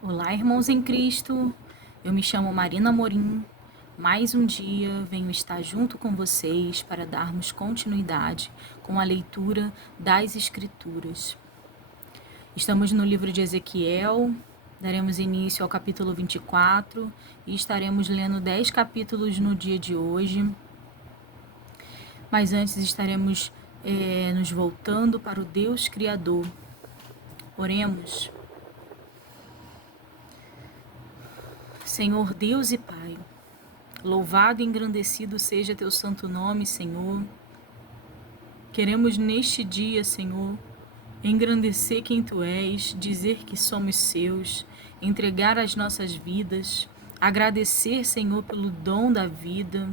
Olá, irmãos em Cristo. Eu me chamo Marina Morim. Mais um dia venho estar junto com vocês para darmos continuidade com a leitura das Escrituras. Estamos no livro de Ezequiel, daremos início ao capítulo 24 e estaremos lendo 10 capítulos no dia de hoje. Mas antes estaremos nos voltando para o Deus Criador. Oremos. Senhor Deus e Pai, louvado e engrandecido seja teu santo nome, Senhor. Queremos neste dia, Senhor, engrandecer quem tu és, dizer que somos seus, entregar as nossas vidas, agradecer, Senhor, pelo dom da vida,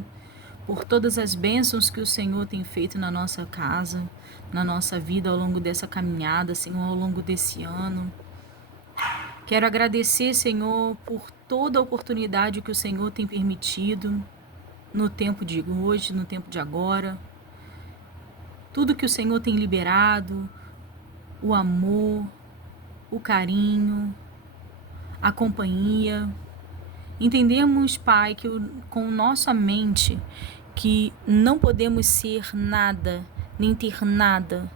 por todas as bênçãos que o Senhor tem feito na nossa casa, na nossa vida ao longo dessa caminhada, Senhor, ao longo desse ano. Quero agradecer, Senhor, por toda a oportunidade que o Senhor tem permitido no tempo de hoje, no tempo de agora. Tudo que o Senhor tem liberado, o amor, o carinho, a companhia. Entendemos, Pai, que com nossa mente que não podemos ser nada, nem ter nada,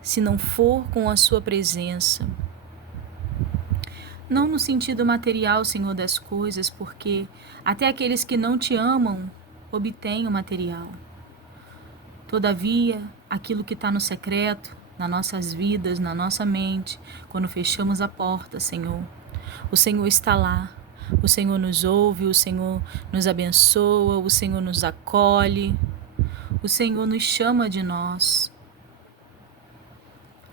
se não for com a sua presença. Não no sentido material, Senhor, das coisas, porque até aqueles que não te amam obtêm o material. Todavia, aquilo que está no secreto, nas nossas vidas, na nossa mente, quando fechamos a porta, Senhor, o Senhor está lá. O Senhor nos ouve, o Senhor nos abençoa, o Senhor nos acolhe, o Senhor nos chama de nós.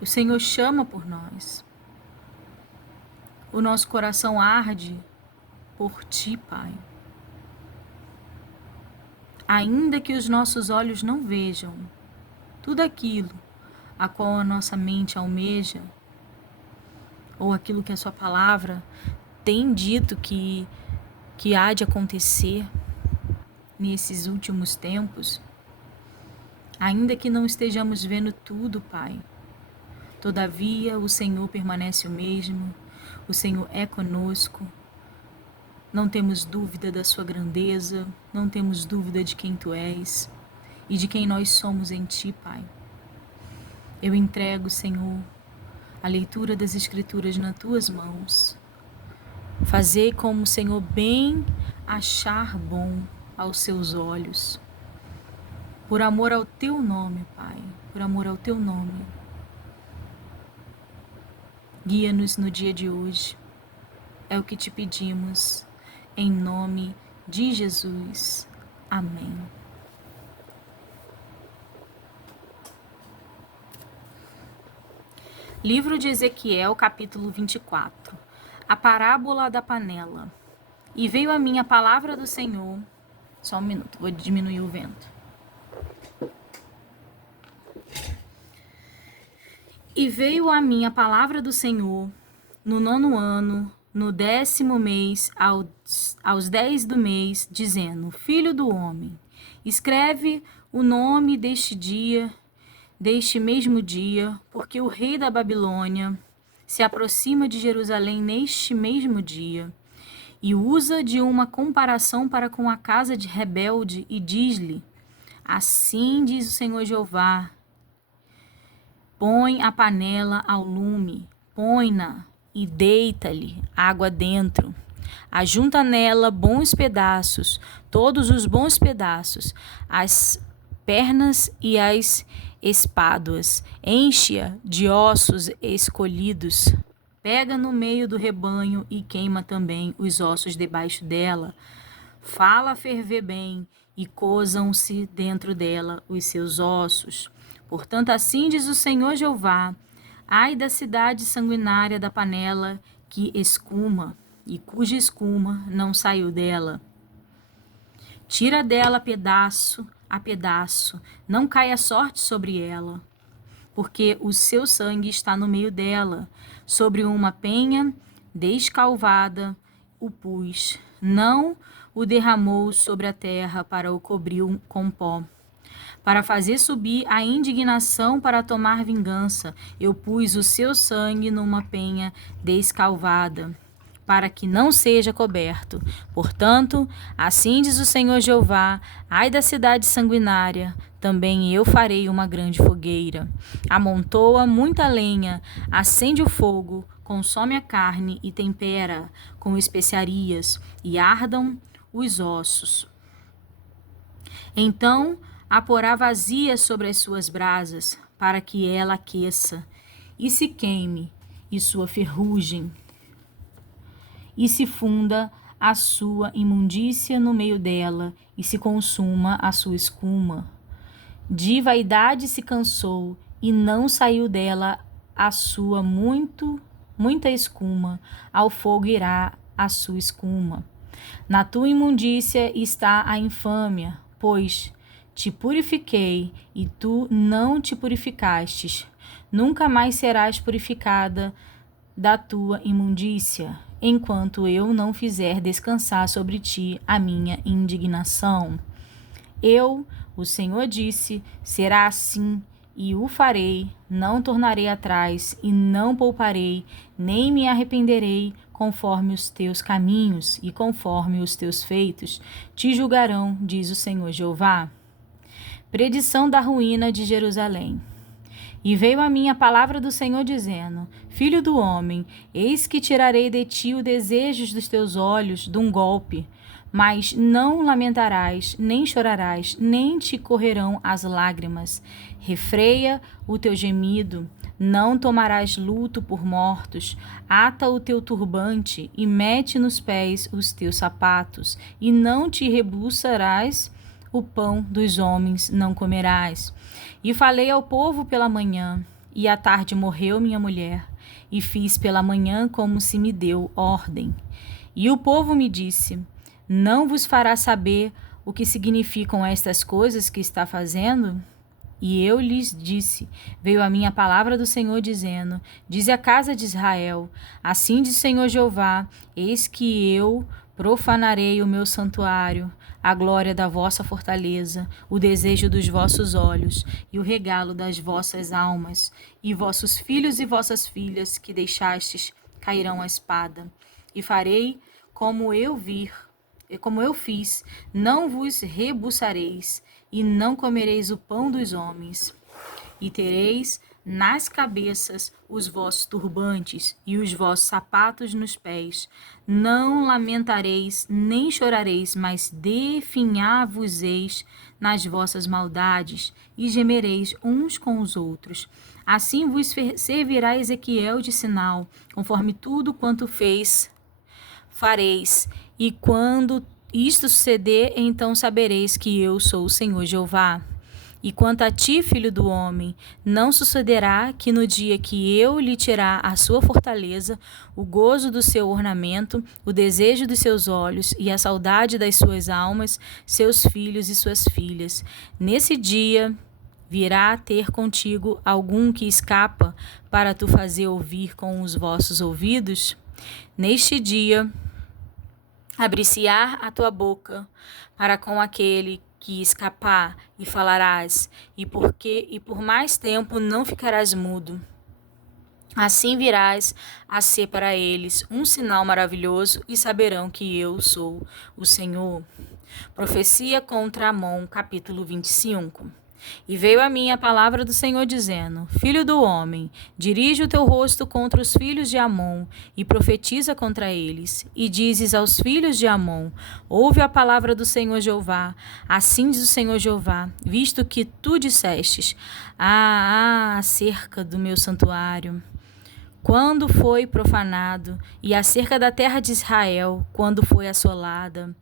O Senhor chama por nós. O nosso coração arde por ti, Pai. Ainda que os nossos olhos não vejam tudo aquilo a qual a nossa mente almeja, ou aquilo que a sua palavra tem dito que há de acontecer nesses últimos tempos, ainda que não estejamos vendo tudo, Pai, todavia o Senhor permanece o mesmo, o Senhor é conosco. Não temos dúvida da sua grandeza, não temos dúvida de quem tu és e de quem nós somos em ti, Pai. Eu entrego, Senhor, a leitura das Escrituras nas tuas mãos. Fazei como o Senhor bem achar bom aos seus olhos. Por amor ao teu nome, Pai, por amor ao teu nome. Guia-nos no dia de hoje. É o que te pedimos, em nome de Jesus. Amém. Livro de Ezequiel, capítulo 24. A parábola da panela. E veio a mim a palavra do Senhor. Só um minuto, vou diminuir o vento. E veio a mim a palavra do Senhor no 9º ano, no 10º mês, aos 10 do mês, dizendo: Filho do homem, escreve o nome deste dia, deste mesmo dia, porque o rei da Babilônia se aproxima de Jerusalém neste mesmo dia, e usa de uma comparação para com a casa de rebelde, e diz-lhe: Assim diz o Senhor Jeová, põe a panela ao lume, põe-na e deita-lhe água dentro. Ajunta nela bons pedaços, todos os bons pedaços, as pernas e as espáduas. Enche-a de ossos escolhidos. Pega no meio do rebanho e queima também os ossos debaixo dela. Fala ferver bem e cozam-se dentro dela os seus ossos. Portanto, assim diz o Senhor Jeová: ai da cidade sanguinária da panela que escuma, e cuja escuma não saiu dela. Tira dela pedaço a pedaço, não caia sorte sobre ela, porque o seu sangue está no meio dela. Sobre uma penha descalvada o pus, não o derramou sobre a terra para o cobrir com pó. Para fazer subir a indignação, para tomar vingança, eu pus o seu sangue numa penha descalvada. para que não seja coberto. Portanto, assim diz o Senhor Jeová: ai da cidade sanguinária, também eu farei uma grande fogueira. Amontoa muita lenha, acende o fogo, consome a carne e tempera com especiarias, e ardam os ossos. Então a porá vazia sobre as suas brasas, para que ela aqueça, e se queime, e sua ferrugem, e se funda a sua imundícia no meio dela, e se consuma a sua escuma. De vaidade se cansou, e não saiu dela a sua muita escuma, ao fogo irá a sua escuma. Na tua imundícia está a infâmia, pois te purifiquei, e tu não te purificastes. Nunca mais serás purificada da tua imundícia, enquanto eu não fizer descansar sobre ti a minha indignação. Eu, o Senhor disse, será assim, e o farei, não tornarei atrás, e não pouparei, nem me arrependerei, conforme os teus caminhos e conforme os teus feitos te julgarão, diz o Senhor Jeová. Predição da ruína de Jerusalém. E veio a mim a palavra do Senhor dizendo: Filho do homem, eis que tirarei de ti o desejo dos teus olhos de um golpe, mas não lamentarás, nem chorarás, nem te correrão as lágrimas. Refreia o teu gemido, não tomarás luto por mortos. Ata o teu turbante e mete nos pés os teus sapatos, e não te rebuçarás o pão dos homens não comerás. E falei ao povo pela manhã, e à tarde morreu minha mulher, e fiz pela manhã como se me deu ordem. E o povo me disse: não vos fará saber o que significam estas coisas que está fazendo? E eu lhes disse: veio a mim a palavra do Senhor dizendo: dize à casa de Israel: assim diz o Senhor Jeová, eis que eu profanarei o meu santuário, a glória da vossa fortaleza, o desejo dos vossos olhos e o regalo das vossas almas, e vossos filhos e vossas filhas que deixastes cairão a espada. E farei como eu fiz, não vos rebuçareis, e não comereis o pão dos homens. E tereis nas cabeças os vossos turbantes e os vossos sapatos nos pés. Não lamentareis, nem chorareis, mas definhar-vos-eis nas vossas maldades, e gemereis uns com os outros. Assim vos servirá Ezequiel de sinal, conforme tudo quanto fareis. E quando isto suceder, então sabereis que eu sou o Senhor Jeová. E quanto a ti, filho do homem, não sucederá que no dia que eu lhe tirar a sua fortaleza, o gozo do seu ornamento, o desejo dos seus olhos e a saudade das suas almas, seus filhos e suas filhas, nesse dia virá ter contigo algum que escapa para tu fazer ouvir com os vossos ouvidos? Neste dia abrir-se-á a tua boca para com aquele que escapar, e falarás, e por mais tempo não ficarás mudo. Assim virás a ser para eles um sinal maravilhoso, e saberão que eu sou o Senhor. Profecia contra Amon, capítulo 25. E veio a mim a palavra do Senhor dizendo: Filho do homem, dirige o teu rosto contra os filhos de Amon e profetiza contra eles. E dizes aos filhos de Amon: ouve a palavra do Senhor Jeová. Assim diz o Senhor Jeová, visto que tu dissestes: acerca do meu santuário, quando foi profanado, e acerca da terra de Israel, quando foi assolada,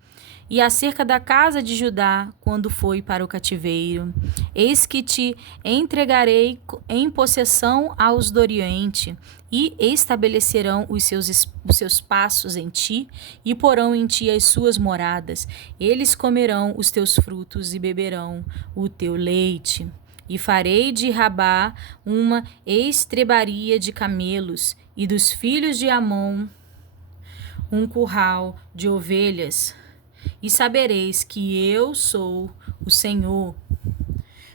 e acerca da casa de Judá, quando foi para o cativeiro. Eis que te entregarei em possessão aos do Oriente, e estabelecerão os seus passos em ti, e porão em ti as suas moradas. Eles comerão os teus frutos e beberão o teu leite. E farei de Rabá uma estrebaria de camelos, e dos filhos de Amon um curral de ovelhas. E sabereis que eu sou o Senhor.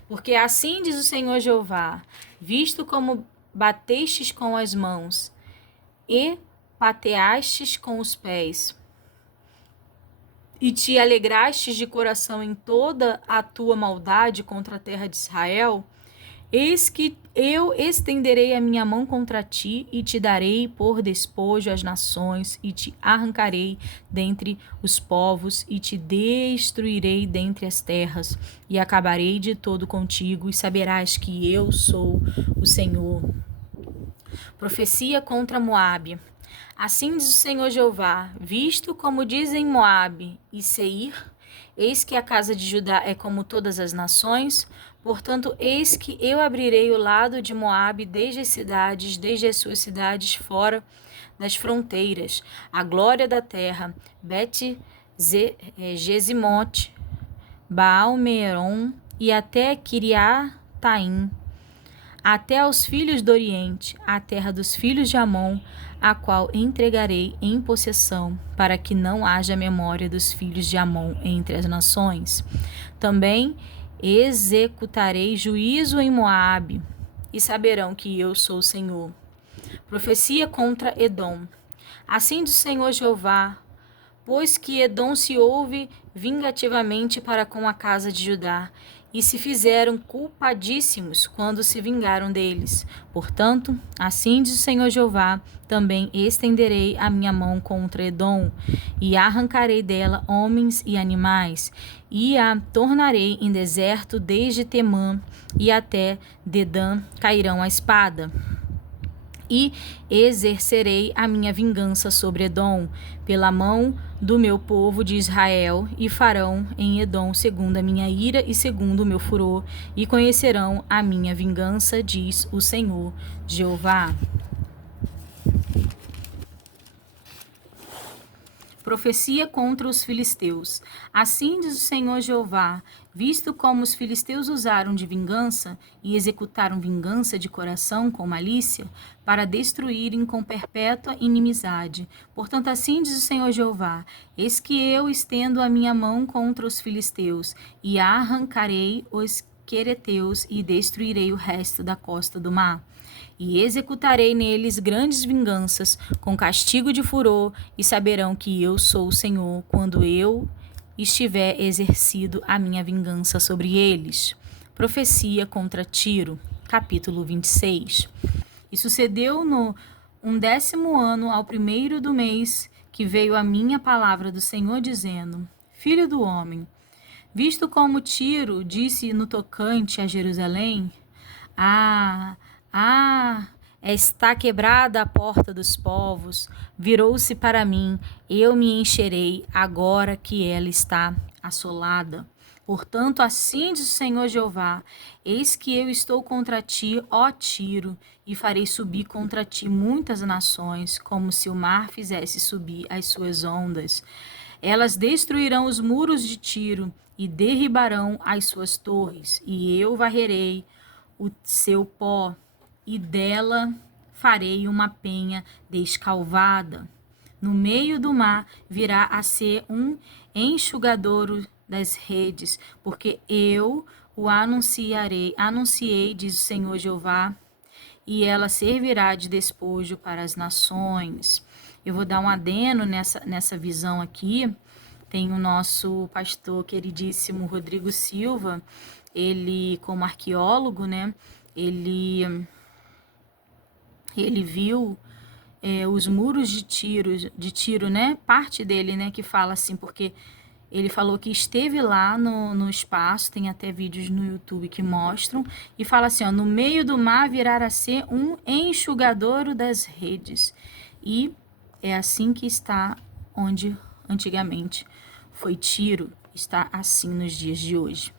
Porque assim diz o Senhor Jeová: visto como batestes com as mãos, e pateastes com os pés, e te alegrastes de coração em toda a tua maldade contra a terra de Israel, eis que eu estenderei a minha mão contra ti e te darei por despojo às nações e te arrancarei dentre os povos e te destruirei dentre as terras e acabarei de todo contigo e saberás que eu sou o Senhor. Profecia contra Moabe. Assim diz o Senhor Jeová: visto como dizem Moabe e Seir, eis que a casa de Judá é como todas as nações, portanto, eis que eu abrirei o lado de Moabe desde as suas cidades fora das fronteiras, a glória da terra, Gesimote, Baal-meon e até Kiriataim, até aos filhos do Oriente, a terra dos filhos de Amon, a qual entregarei em possessão, para que não haja memória dos filhos de Amon entre as nações. Também executarei juízo em Moabe, e saberão que eu sou o Senhor. Profecia contra Edom. Assim diz o Senhor Jeová: pois que Edom se houve vingativamente para com a casa de Judá, e se fizeram culpadíssimos quando se vingaram deles. Portanto, assim diz o Senhor Jeová, também estenderei a minha mão contra Edom, e arrancarei dela homens e animais, e a tornarei em deserto desde Temã e até Dedã cairão a espada. E exercerei a minha vingança sobre Edom, pela mão do meu povo de Israel, e farão em Edom segundo a minha ira e segundo o meu furor, e conhecerão a minha vingança, diz o Senhor Jeová. Profecia contra os filisteus. Assim diz o Senhor Jeová: visto como os filisteus usaram de vingança e executaram vingança de coração com malícia, para destruírem com perpétua inimizade. Portanto, assim diz o Senhor Jeová: eis que eu estendo a minha mão contra os filisteus, e arrancarei os quereteus e destruirei o resto da costa do mar. E executarei neles grandes vinganças, com castigo de furor, e saberão que eu sou o Senhor, quando eu estiver exercido a minha vingança sobre eles. Profecia contra Tiro, capítulo 26. E sucedeu no 11º ano, ao 1º do mês, que veio a minha palavra do Senhor, dizendo: Filho do homem, visto como Tiro disse no tocante a Jerusalém: está quebrada a porta dos povos, virou-se para mim, eu me encherei, agora que ela está assolada. Portanto, assim diz o Senhor Jeová: eis que eu estou contra ti, ó Tiro, e farei subir contra ti muitas nações, como se o mar fizesse subir as suas ondas. Elas destruirão os muros de Tiro e derribarão as suas torres, e eu varrerei o seu pó, e dela farei uma penha descalvada. No meio do mar virá a ser um enxugadouro das redes, porque eu o anunciei, diz o Senhor Jeová, e ela servirá de despojo para as nações. Eu vou dar um adeno nessa visão aqui. Tem o nosso pastor queridíssimo Rodrigo Silva, ele como arqueólogo, né, ele viu os muros de Tiro, né, parte dele, né, que fala assim, porque ele falou que esteve lá no espaço, tem até vídeos no YouTube que mostram, e fala assim, ó, no meio do mar virá a ser um enxugadouro das redes. E é assim que está onde antigamente foi Tiro, está assim nos dias de hoje.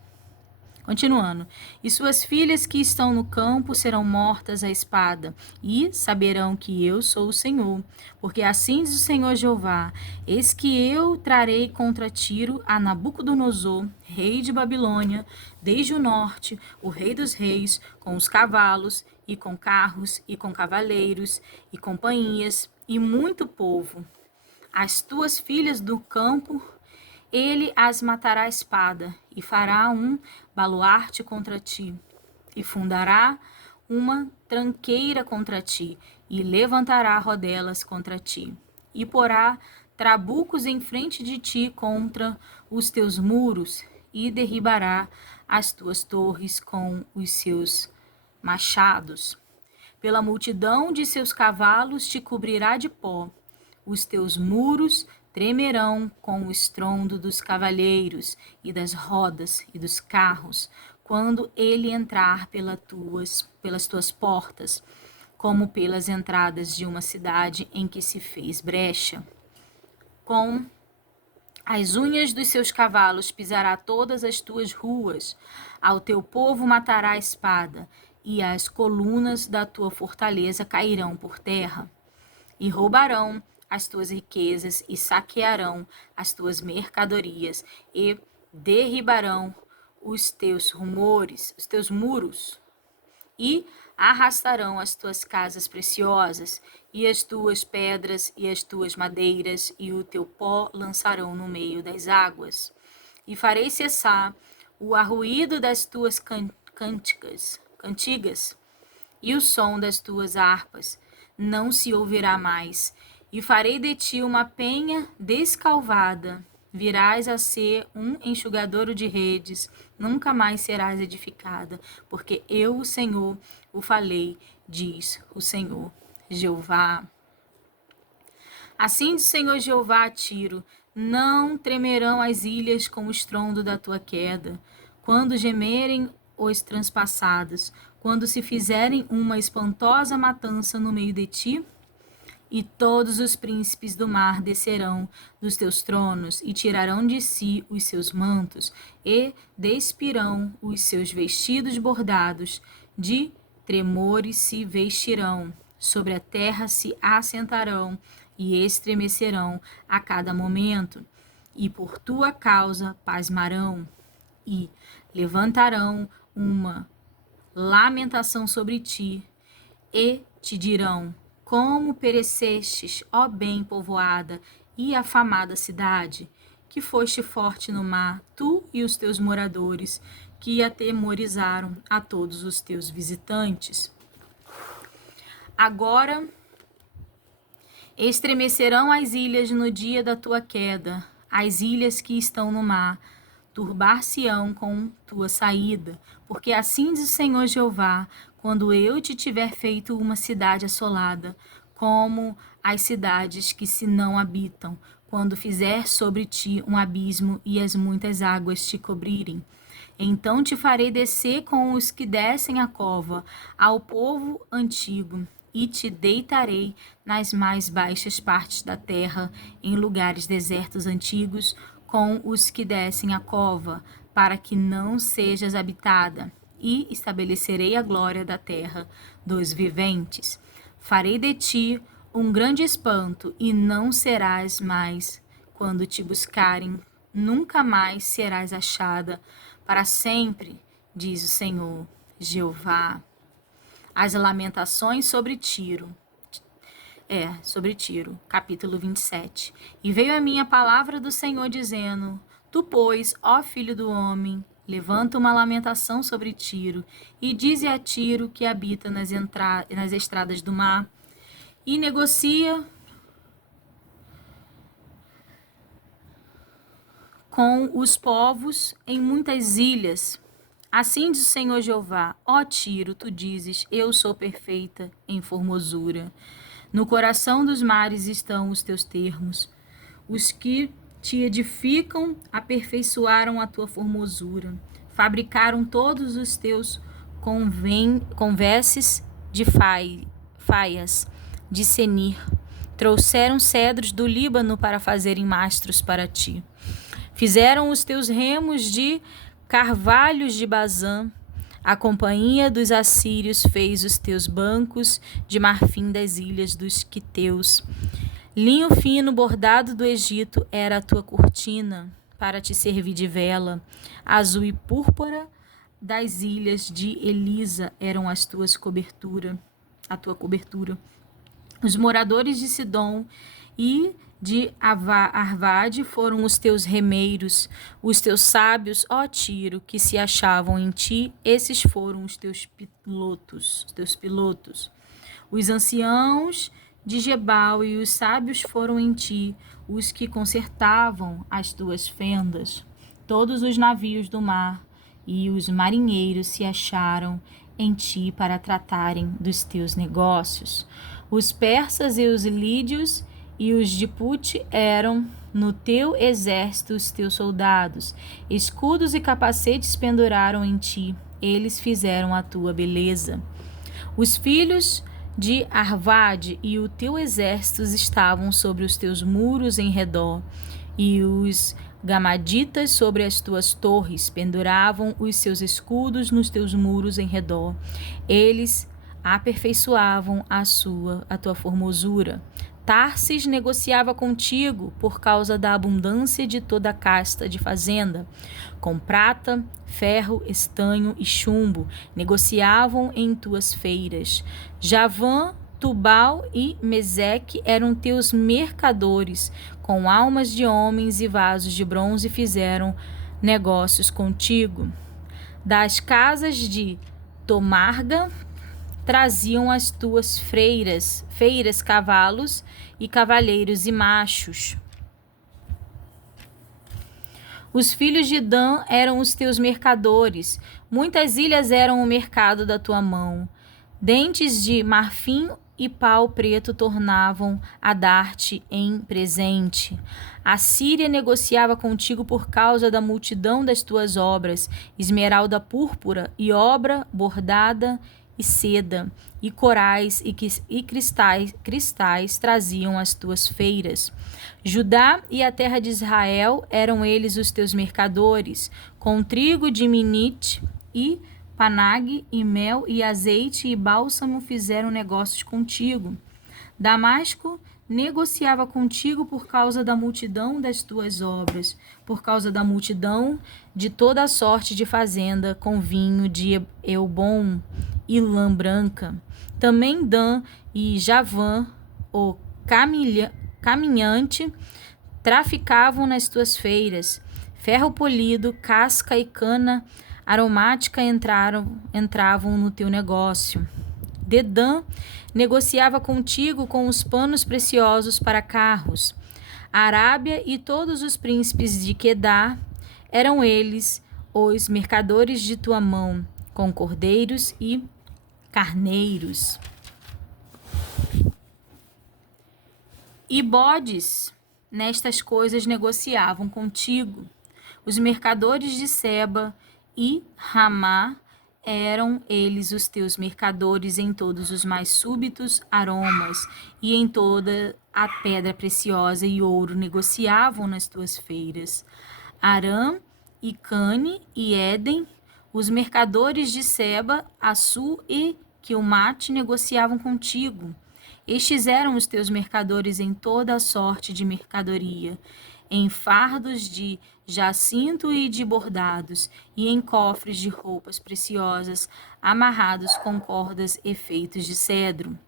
Continuando, e suas filhas que estão no campo serão mortas à espada, e saberão que eu sou o Senhor, porque assim diz o Senhor Jeová: eis que eu trarei contra Tiro a Nabucodonosor, rei de Babilônia, desde o norte, o rei dos reis, com os cavalos, e com carros, e com cavaleiros, e companhias, e muito povo. As tuas filhas do campo, ele as matará à espada, e fará um baluarte contra ti, e fundará uma tranqueira contra ti, e levantará rodelas contra ti, e porá trabucos em frente de ti contra os teus muros, e derribará as tuas torres com os seus machados. Pela multidão de seus cavalos te cobrirá de pó, os teus muros tremerão com o estrondo dos cavalheiros e das rodas e dos carros, quando ele entrar pelas tuas portas, como pelas entradas de uma cidade em que se fez brecha. Com as unhas dos seus cavalos pisará todas as tuas ruas, ao teu povo matará a espada, e as colunas da tua fortaleza cairão por terra. E roubarão as tuas riquezas, e saquearão as tuas mercadorias, e derribarão os teus muros, e arrastarão as tuas casas preciosas, e as tuas pedras, e as tuas madeiras, e o teu pó lançarão no meio das águas. E farei cessar o arruído das tuas cantigas, e o som das tuas harpas não se ouvirá mais. E farei de ti uma penha descalvada, virás a ser um enxugadouro de redes, nunca mais serás edificada, porque eu, o Senhor, o falei, diz o Senhor Jeová. Assim diz o Senhor Jeová a Tiro: não tremerão as ilhas com o estrondo da tua queda, quando gemerem os transpassados, quando se fizerem uma espantosa matança no meio de ti? E todos os príncipes do mar descerão dos teus tronos, e tirarão de si os seus mantos, e despirão os seus vestidos bordados, de tremores se vestirão, sobre a terra se assentarão, e estremecerão a cada momento, e por tua causa pasmarão, e levantarão uma lamentação sobre ti, e te dirão: como perecestes, ó bem povoada e afamada cidade, que foste forte no mar, tu e os teus moradores, que atemorizaram a todos os teus visitantes. Agora estremecerão as ilhas no dia da tua queda, as ilhas que estão no mar, turbar-se-ão com tua saída, porque assim diz o Senhor Jeová: quando eu te tiver feito uma cidade assolada, como as cidades que se não habitam, quando fizer sobre ti um abismo e as muitas águas te cobrirem. Então te farei descer com os que descem a cova, ao povo antigo, e te deitarei nas mais baixas partes da terra, em lugares desertos antigos, com os que descem a cova, para que não sejas habitada, e estabelecerei a glória da terra dos viventes. Farei de ti um grande espanto, e não serás mais, quando te buscarem, nunca mais serás achada, para sempre, diz o Senhor Jeová. As lamentações sobre Tiro. Sobre Tiro, capítulo 27. E veio a mim a palavra do Senhor dizendo: tu, pois, ó filho do homem, levanta uma lamentação sobre Tiro, e dize a Tiro, que habita nas estradas do mar, e negocia com os povos em muitas ilhas. Assim diz o Senhor Jeová: ó Tiro, tu dizes: eu sou perfeita em formosura. No coração dos mares estão os teus termos. Os que te edificam aperfeiçoaram a tua formosura. Fabricaram todos os teus conveses de faias, de Senir. Trouxeram cedros do Líbano para fazerem mastros para ti. Fizeram os teus remos de carvalhos de Bazã. A companhia dos assírios fez os teus bancos de marfim das ilhas dos quiteus. Linho fino bordado do Egito era a tua cortina, para te servir de vela. Azul e púrpura das ilhas de Elisa eram as tuas a tua cobertura. Os moradores de Sidom e de Arvade foram os teus remeiros, os teus sábios, ó Tiro, que se achavam em ti, esses foram os teus pilotos. Os anciãos de Gebal e os sábios foram em ti, os que consertavam as tuas fendas. Todos os navios do mar e os marinheiros se acharam em ti para tratarem dos teus negócios. Os persas e os lídios e os de Put eram no teu exército os teus soldados. Escudos e capacetes penduraram em ti. Eles fizeram a tua beleza. Os filhos de Arvad e o teu exército estavam sobre os teus muros em redor, e os gamaditas sobre as tuas torres penduravam os seus escudos nos teus muros em redor. Eles aperfeiçoavam a tua formosura. Tarsis negociava contigo por causa da abundância de toda a casta de fazenda. Com prata, ferro, estanho e chumbo, negociavam em tuas feiras. Javã, Tubal e Meseque eram teus mercadores. Com almas de homens e vasos de bronze fizeram negócios contigo. Das casas de Tomarga traziam as tuas feiras, cavalos e cavalheiros e machos. Os filhos de Dan eram os teus mercadores. Muitas ilhas eram o mercado da tua mão. Dentes de marfim e pau preto tornavam a dar-te em presente. A Síria negociava contigo por causa da multidão das tuas obras, esmeralda púrpura e obra bordada e seda, e corais e cristais traziam as tuas feiras. Judá e a terra de Israel eram eles os teus mercadores, com trigo de Minite e Panag, e mel e azeite e bálsamo fizeram negócios contigo. Damasco negociava contigo por causa da multidão das tuas obras, por causa da multidão de toda a sorte de fazenda, com vinho de Eubom e lã branca. Também Dan e Javã, o caminhante, traficavam nas tuas feiras. Ferro polido, casca e cana aromática entravam no teu negócio. Dedã negociava contigo com os panos preciosos para carros. A Arábia e todos os príncipes de Quedar eram eles os mercadores de tua mão, com cordeiros e carneiros. E bodes nestas coisas negociavam contigo. Os mercadores de Seba e Ramá eram eles os teus mercadores em todos os mais súbitos aromas, e em toda a pedra preciosa e ouro negociavam nas tuas feiras. Arã e Cane e Éden, os mercadores de Seba, Assu e Quilmate negociavam contigo. Estes eram os teus mercadores em toda a sorte de mercadoria, em fardos de jacinto e de bordados, e em cofres de roupas preciosas, amarrados com cordas e feitos de cedro.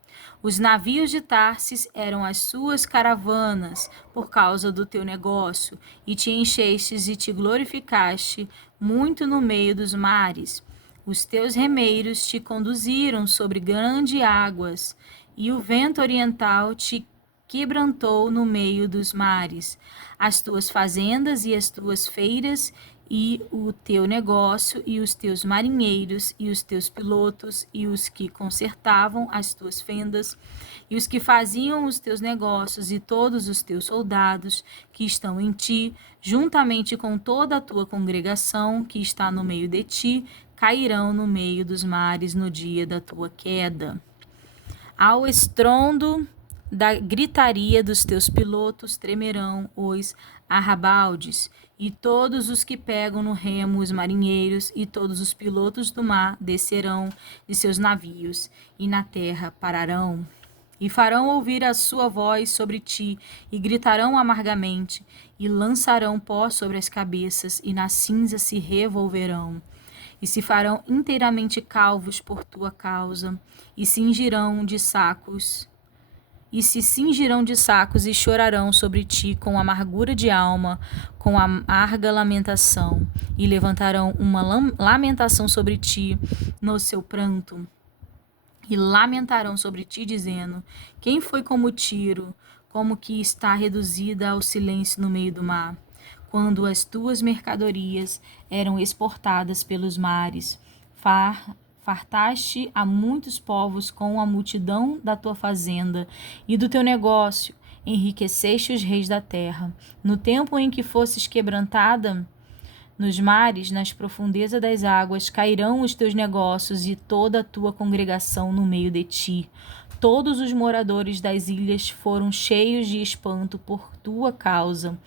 Os navios de Tarsis eram as suas caravanas, por causa do teu negócio, e te enchestes e te glorificaste muito no meio dos mares. Os teus remeiros te conduziram sobre grandes águas, e o vento oriental te quebrantou no meio dos mares. As tuas fazendas e as tuas feiras, e o teu negócio, e os teus marinheiros, e os teus pilotos, e os que consertavam as tuas fendas, e os que faziam os teus negócios, e todos os teus soldados que estão em ti, juntamente com toda a tua congregação que está no meio de ti, cairão no meio dos mares no dia da tua queda. Ao estrondo da gritaria dos teus pilotos tremerão os arrabaldes, e todos os que pegam no remo os marinheiros, e todos os pilotos do mar descerão de seus navios, e na terra pararão. E farão ouvir a sua voz sobre ti, e gritarão amargamente, e lançarão pó sobre as cabeças, e na cinza se revolverão. E se farão inteiramente calvos por tua causa, e se cingirão de sacos e chorarão sobre ti com amargura de alma, com amarga lamentação, e levantarão uma lamentação sobre ti no seu pranto. e lamentarão sobre ti, dizendo: quem foi como Tiro, como que está reduzida ao silêncio no meio do mar, quando as tuas mercadorias eram exportadas pelos mares? Fartaste a muitos povos com a multidão da tua fazenda e do teu negócio, enriqueceste os reis da terra. No tempo em que fosses quebrantada nos mares, nas profundezas das águas, cairão os teus negócios e toda a tua congregação no meio de ti. Todos os moradores das ilhas foram cheios de espanto por tua causa,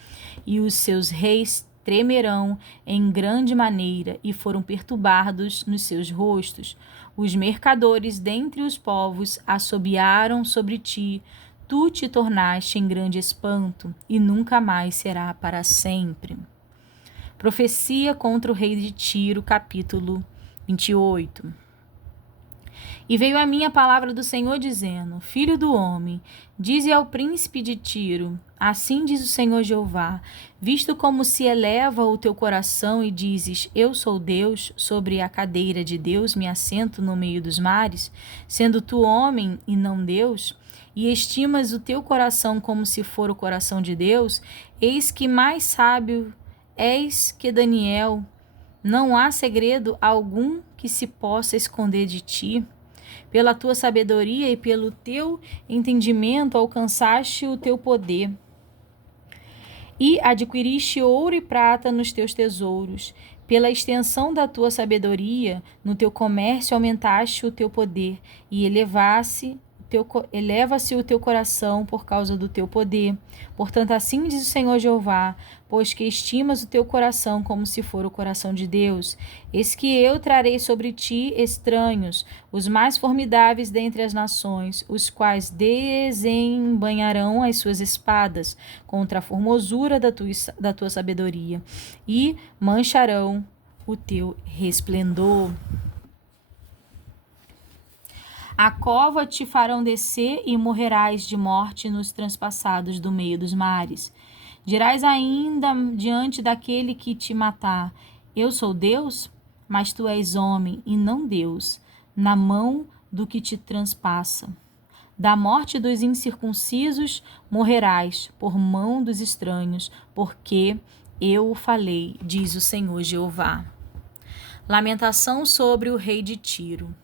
e os seus reis tremerão em grande maneira e foram perturbados nos seus rostos. Os mercadores dentre os povos assobiaram sobre ti, tu te tornaste em grande espanto, e nunca mais será para sempre. Profecia contra o rei de Tiro, capítulo 28. E veio a mim a palavra do Senhor, dizendo: Filho do homem, dize ao príncipe de Tiro: assim diz o Senhor Jeová, visto como se eleva o teu coração e dizes: eu sou Deus, sobre a cadeira de Deus me assento no meio dos mares, sendo tu homem e não Deus, e estimas o teu coração como se for o coração de Deus, eis que mais sábio és que Daniel, não há segredo algum que se possa esconder de ti. Pela tua sabedoria e pelo teu entendimento alcançaste o teu poder, e adquiriste ouro e prata nos teus tesouros. Pela extensão da tua sabedoria, no teu comércio aumentaste o teu poder, e eleva-se o teu coração por causa do teu poder. Portanto, assim diz o Senhor Jeová, pois que estimas o teu coração como se for o coração de Deus, eis que eu trarei sobre ti estranhos, os mais formidáveis dentre as nações, os quais desembanharão as suas espadas contra a formosura da tua sabedoria, e mancharão o teu resplendor. A cova te farão descer e morrerás de morte nos transpassados do meio dos mares. Dirás ainda diante daquele que te matar: eu sou Deus? Mas tu és homem e não Deus, na mão do que te transpassa. Da morte dos incircuncisos morrerás por mão dos estranhos, porque eu o falei, diz o Senhor Jeová. Lamentação sobre o rei de Tiro.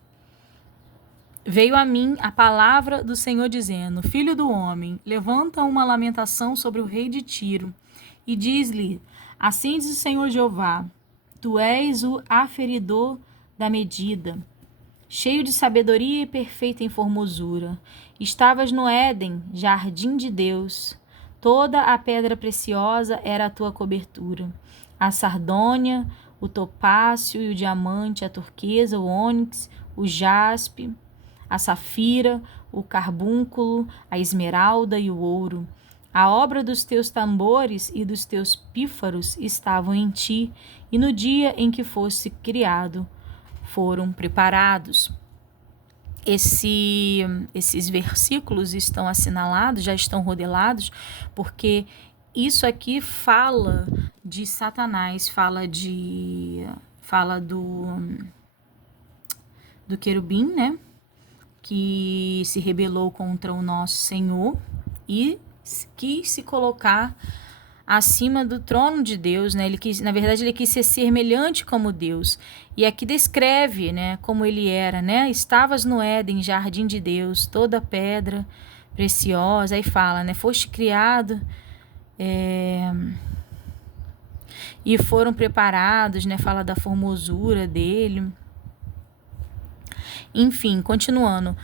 Veio a mim a palavra do Senhor dizendo: Filho do homem, levanta uma lamentação sobre o rei de Tiro e diz-lhe: assim diz o Senhor Jeová, tu és o aferidor da medida, cheio de sabedoria e perfeito em formosura. Estavas no Éden, jardim de Deus. Toda a pedra preciosa era a tua cobertura. A sardônia, o topázio e o diamante, a turquesa, o ônix, o jaspe, a safira, o carbúnculo, a esmeralda e o ouro. A obra dos teus tambores e dos teus pífaros estavam em ti, e no dia em que fosse criado, foram preparados. Esses versículos estão assinalados, já estão rodelados, porque isso aqui fala de Satanás, fala do querubim, né? Que se rebelou contra o nosso Senhor e quis se colocar acima do trono de Deus, né? Na verdade, ele quis ser semelhante como Deus. E aqui descreve, né, como ele era, né? Estavas no Éden, jardim de Deus, toda pedra preciosa. Aí fala, né? Foste criado e foram preparados, né? Fala da formosura dele. Enfim, continuando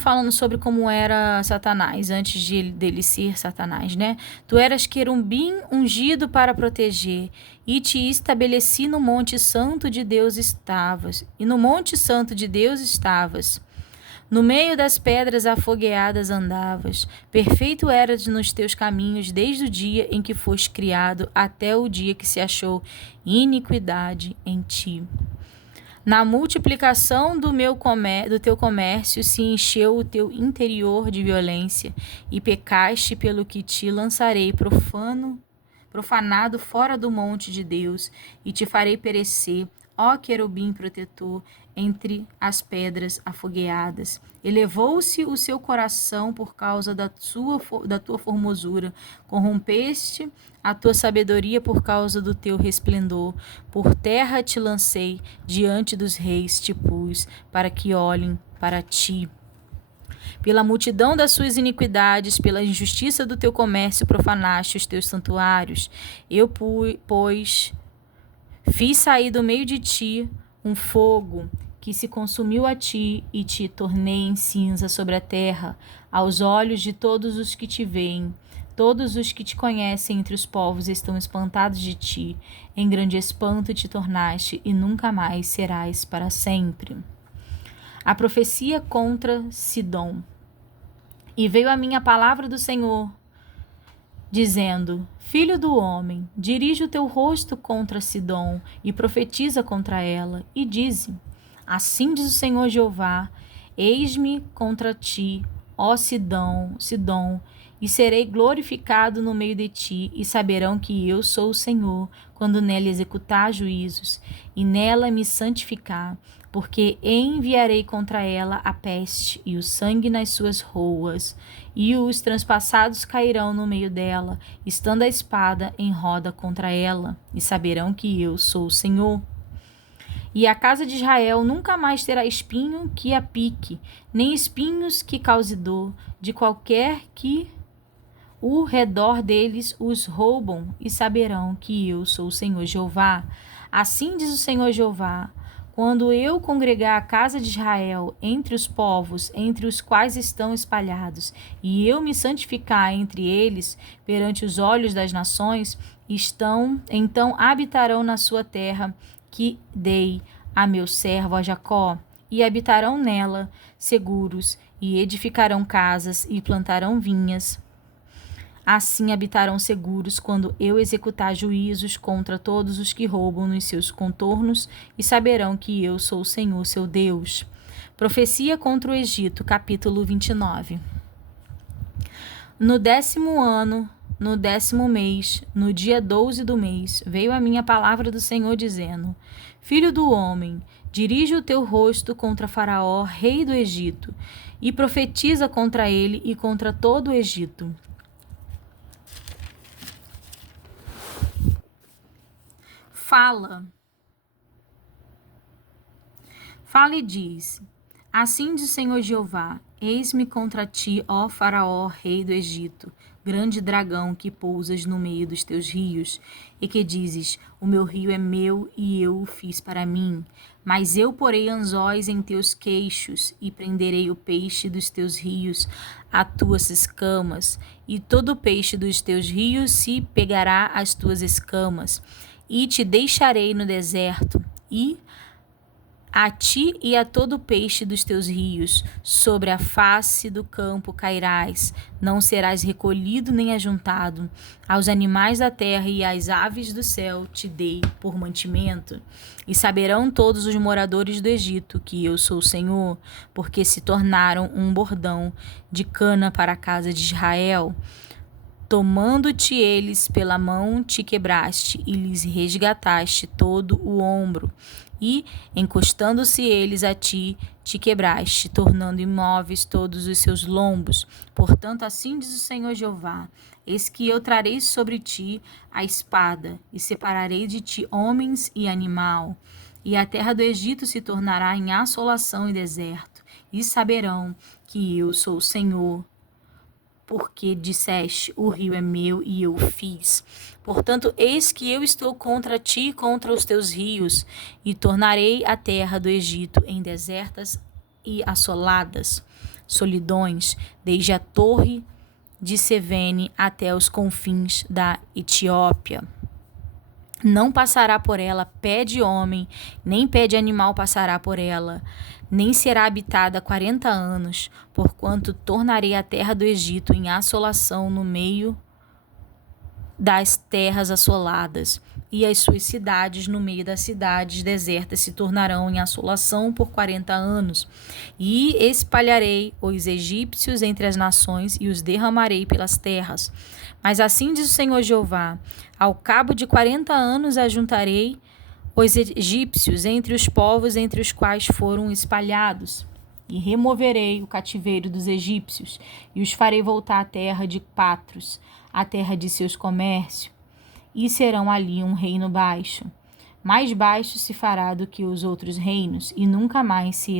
falando sobre como era Satanás, antes dele ser Satanás, né? Tu eras querubim ungido para proteger, e te estabeleci no monte santo de Deus estavas, No meio das pedras afogueadas andavas, perfeito eras nos teus caminhos, desde o dia em que foste criado, até o dia que se achou iniquidade em ti. Na multiplicação do teu comércio se encheu o teu interior de violência, e pecaste, pelo que te lançarei profanado fora do monte de Deus, e te farei perecer ó querubim protetor, entre as pedras afogueadas. Elevou-se o seu coração por causa da tua formosura. Corrompeste a tua sabedoria por causa do teu resplendor. Por terra te lancei, diante dos reis te pus, para que olhem para ti. Pela multidão das suas iniquidades, pela injustiça do teu comércio, profanaste os teus santuários. Eu, pois, fiz sair do meio de ti um fogo que se consumiu a ti, e te tornei em cinza sobre a terra, aos olhos de todos os que te veem. Todos os que te conhecem entre os povos estão espantados de ti. Em grande espanto te tornaste, e nunca mais serás para sempre. A profecia contra Sidom. E veio a mim a palavra do Senhor, dizendo: Filho do homem, dirige o teu rosto contra Sidom e profetiza contra ela, e dize: Assim diz o Senhor Jeová: Eis-me contra ti, ó Sidom, e serei glorificado no meio de ti, e saberão que eu sou o Senhor, quando nela executar juízos, e nela me santificar, porque enviarei contra ela a peste e o sangue nas suas ruas, e os transpassados cairão no meio dela, estando a espada em roda contra ela, e saberão que eu sou o Senhor. E a casa de Israel nunca mais terá espinho que a pique, nem espinhos que cause dor, de qualquer que o redor deles os roubam, e saberão que eu sou o Senhor Jeová. Assim diz o Senhor Jeová: quando eu congregar a casa de Israel entre os povos, entre os quais estão espalhados, e eu me santificar entre eles perante os olhos das nações, então habitarão na sua terra, que dei a meu servo a Jacó, e habitarão nela seguros, e edificarão casas, e plantarão vinhas. Assim habitarão seguros quando eu executar juízos contra todos os que roubam nos seus contornos, e saberão que eu sou o Senhor, seu Deus. Profecia contra o Egito, capítulo 29. No 10º ano, no 10º mês, no dia 12 do mês, veio a mim a palavra do Senhor, dizendo: Filho do homem, dirige o teu rosto contra Faraó, rei do Egito, e profetiza contra ele e contra todo o Egito. Fala e diz: Assim diz o Senhor Jeová: Eis-me contra ti, ó Faraó, rei do Egito, grande dragão que pousas no meio dos teus rios, e que dizes: O meu rio é meu e eu o fiz para mim. Mas eu porei anzóis em teus queixos, e prenderei o peixe dos teus rios a tuas escamas, e todo o peixe dos teus rios se pegará às tuas escamas, e te deixarei no deserto, e a ti e a todo o peixe dos teus rios, sobre a face do campo cairás, não serás recolhido nem ajuntado. Aos animais da terra e às aves do céu te dei por mantimento. E saberão todos os moradores do Egito que eu sou o Senhor, porque se tornaram um bordão de cana para a casa de Israel. Tomando-te eles pela mão, te quebraste e lhes resgataste todo o ombro. E, encostando-se eles a ti, te quebraste, tornando imóveis todos os seus lombos. Portanto, assim diz o Senhor Jeová: Eis que eu trarei sobre ti a espada, e separarei de ti homens e animal. E a terra do Egito se tornará em assolação e deserto, e saberão que eu sou o Senhor. Porque disseste: o rio é meu e eu o fiz. Portanto, eis que eu estou contra ti e contra os teus rios, e tornarei a terra do Egito em desertas e assoladas, solidões, desde a torre de Sevene até os confins da Etiópia. Não passará por ela pé de homem, nem pé de animal passará por ela, nem será habitada 40 anos, porquanto tornarei a terra do Egito em assolação no meio das terras assoladas, e as suas cidades no meio das cidades desertas se tornarão em assolação por 40 anos. E espalharei os egípcios entre as nações e os derramarei pelas terras. Mas assim diz o Senhor Jeová: ao cabo de 40 anos ajuntarei os egípcios entre os povos entre os quais foram espalhados. E removerei o cativeiro dos egípcios, e os farei voltar à terra de Patros, à terra de seus comércios, e serão ali um reino baixo. Mais baixo se fará do que os outros reinos, e nunca mais se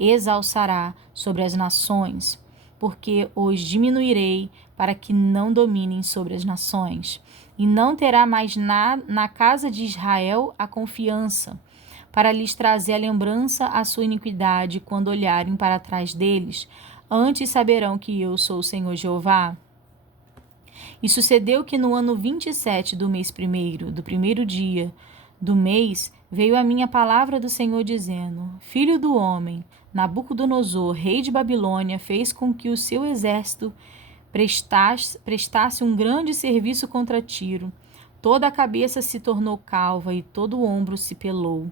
exalçará sobre as nações, porque os diminuirei para que não dominem sobre as nações. E não terá mais na casa de Israel a confiança, para lhes trazer a lembrança a sua iniquidade quando olharem para trás deles. Antes saberão que eu sou o Senhor Jeová. E sucedeu que no ano 27 do mês primeiro, do primeiro dia do mês, veio a minha palavra do Senhor dizendo: Filho do homem, Nabucodonosor, rei de Babilônia, fez com que o seu exército prestasse um grande serviço contra Tiro. Toda a cabeça se tornou calva e todo o ombro se pelou.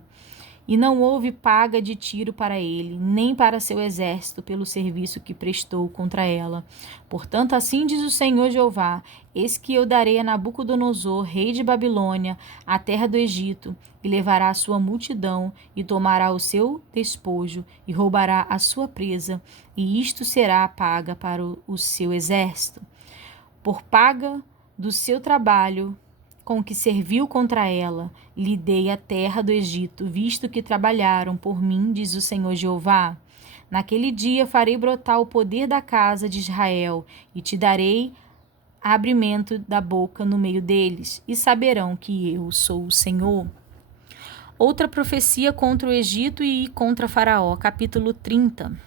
E não houve paga de Tiro para ele, nem para seu exército pelo serviço que prestou contra ela. Portanto, assim diz o Senhor Jeová: eis que eu darei a Nabucodonosor, rei de Babilônia, a terra do Egito, e levará a sua multidão, e tomará o seu despojo, e roubará a sua presa, e isto será a paga para o seu exército. Por paga do seu trabalho com que serviu contra ela, lhe dei a terra do Egito, visto que trabalharam por mim, diz o Senhor Jeová. Naquele dia farei brotar o poder da casa de Israel, e te darei abrimento da boca no meio deles, e saberão que eu sou o Senhor. Outra profecia contra o Egito e contra Faraó, capítulo 30.